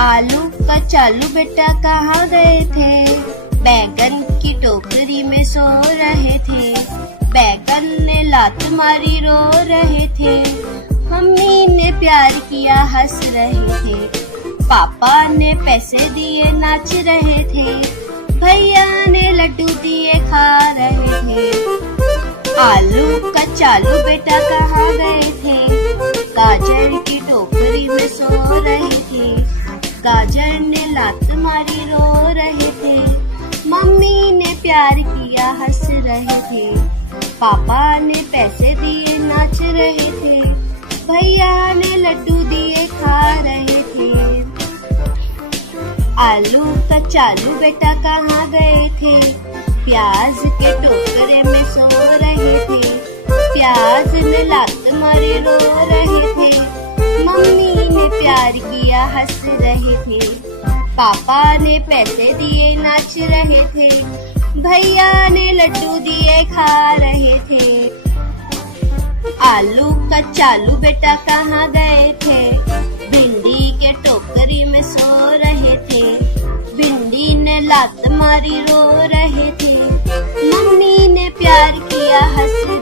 आलू कचालू बेटा कहाँ गए थे? बैगन की टोकरी में सो रहे थे। बैगन ने लात मारी रो रहे थे। मम्मी ने प्यार किया हंस रहे थे। पापा ने पैसे दिए नाच रहे थे। भैया ने लड्डू दिए खा रहे थे। आलू कचालू बेटा कहाँ गए थे? गाजर की टोकरी में सो रहे थे। गाजर ने लात मारी रो रहे थे। मम्मी ने प्यार किया हंस रहे थे। पापा ने पैसे दिए नाच रहे थे। भैया ने लड्डू दिए खा रहे थे। आलू कचालू बेटा कहाँ गए थे? प्याज के टोकरे में सो रहे थे। प्याज ने लात मारी रो रहे थे। मम्मी ने प्यार किया हंस रहे थे। पापा ने पैसे दिए नाच रहे थे। भैया ने लड्डू दिए खा रहे थे। आलू कचालू बेटा कहाँ गए थे? भिंडी के टोकरी में सो रहे थे। भिंडी ने लात मारी रो रहे थे। मम्मी ने प्यार किया हंस